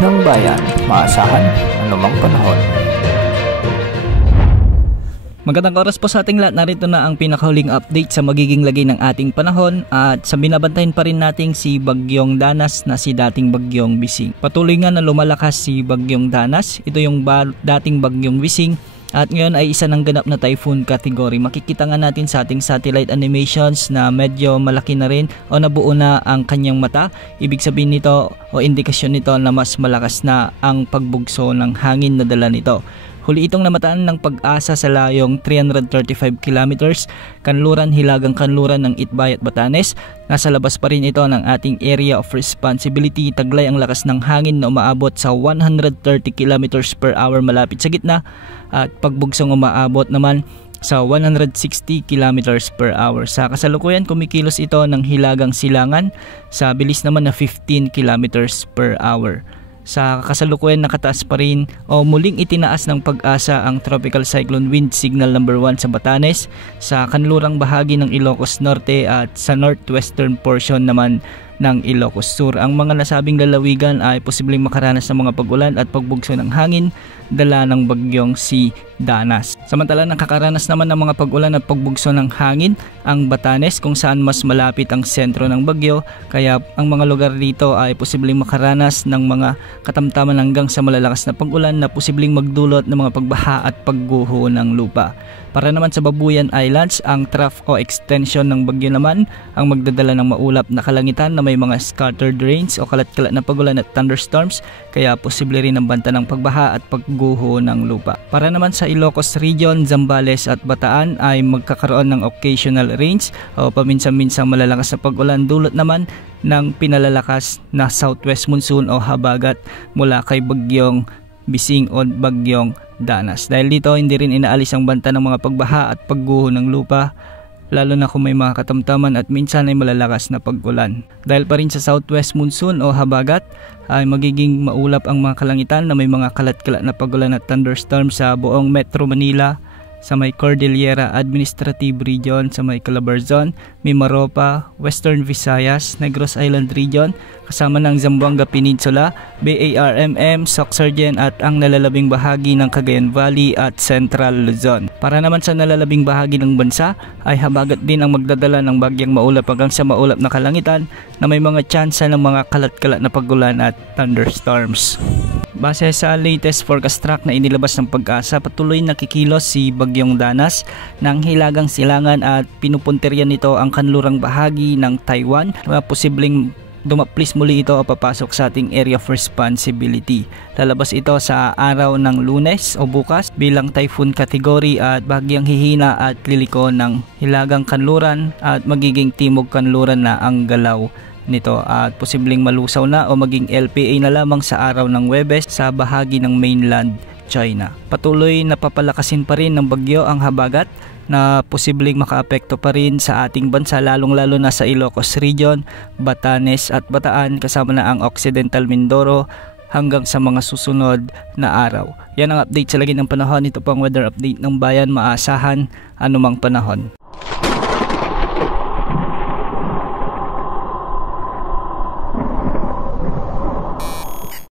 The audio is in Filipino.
ng bayan, maasahan anumang panahon. Magandang oras po sa ating lahat. Narito na ang pinakahuling update sa magiging lagay ng ating panahon at sa binabantayan pa rin nating si Bagyong Danas na si dating Bagyong Bising. Patuloy nga na lumalakas si Bagyong Danas. Ito yung dating Bagyong Bising at ngayon ay isa ng ganap na typhoon category. Makikita nga natin sa ating satellite animations na medyo malaki na rin o nabuo na ang kanyang mata. Ibig sabihin nito o indikasyon nito na mas malakas na ang pagbugso ng hangin na dala nito. Huli itong namataan ng Pag-asa sa layong 335 kilometers, kanluran hilagang kanluran ng Itbay at Batanes. Nasa labas pa rin ito ng ating area of responsibility. Taglay ang lakas ng hangin na umaabot sa 130 kilometers per hour malapit sa gitna at pagbugsong umaabot naman sa 160 kilometers per hour. Sa kasalukuyan kumikilos ito ng hilagang silangan sa bilis naman na 15 kilometers per hour. Sa kasalukuyan nakataas pa rin o muling itinaas ng Pag-asa ang Tropical Cyclone Wind Signal number 1 sa Batanes, sa kanlurang bahagi ng Ilocos Norte at sa northwestern portion naman ng Ilocos Sur. Ang mga nasabing lalawigan ay posibleng makaranas ng mga pag-ulan at pagbugso ng hangin dala ng bagyong si Danas. Samantala nakakaranas naman ng mga pag-ulan at pagbugso ng hangin ang Batanes kung saan mas malapit ang sentro ng bagyo, kaya ang mga lugar dito ay posibleng makaranas ng mga katamtaman hanggang sa malalakas na pag-ulan na posibleng magdulot ng mga pagbaha at pagguho ng lupa. Para naman sa Babuyan Islands, ang trough o extension ng bagyo naman ang magdadala ng maulap na kalangitan na may mga scattered rains o kalat-kalat na pagulan at thunderstorms, kaya posible rin ang banta ng pagbaha at pagguho ng lupa. Para naman sa Ilocos Region, Zambales at Bataan ay magkakaroon ng occasional rains o paminsan-minsang malalakas na pag-ulan dulot naman ng pinalalakas na southwest monsoon o habagat mula kay Bagyong Bising o Bagyong Danas. Dahil dito hindi rin inaalis ang banta ng mga pagbaha at pagguho ng lupa, lalo na kung may mga katamtaman at minsan ay malalakas na pag-ulan. Dahil pa rin sa southwest monsoon o habagat ay magiging maulap ang mga kalangitan na may mga kalat-kalat na pag-ulan at thunderstorm sa buong Metro Manila, sa may Cordillera Administrative Region, sa may Calabarzon, Mimaropa, Western Visayas, Negros Island Region, kasama ng Zamboanga Peninsula, BARMM, Soxargen at ang nalalabing bahagi ng Cagayan Valley at Central Luzon. Para naman sa nalalabing bahagi ng bansa ay habagat din ang magdadala ng bagyang maulap hanggang sa maulap na kalangitan na may mga tsansa ng mga kalat-kalat na pag-ulan at thunderstorms. Base sa latest forecast track na inilabas ng Pag-asa, patuloy nakikilos si Bagyong Danas ng hilagang silangan at pinupuntiryan nito ang kanlurang bahagi ng Taiwan na posibleng dumaplis muli ito o papasok sa ating area of responsibility. Lalabas ito sa araw ng Lunes o bukas bilang typhoon category at bagyang hihina at liliko ng hilagang kanluran at magiging timog kanluran na ang galaw nito at posibleng malusaw na o maging LPA na lamang sa araw ng Huwebes sa bahagi ng mainland China. Patuloy na papalakasin pa rin ng bagyo ang habagat na posibleng makaapekto pa rin sa ating bansa, lalong-lalo na sa Ilocos Region, Batanes at Bataan kasama na ang Occidental Mindoro hanggang sa mga susunod na araw. Yan ang update sa lagi ng panahon. Ito pang weather update ng bayan, maasahan anumang panahon.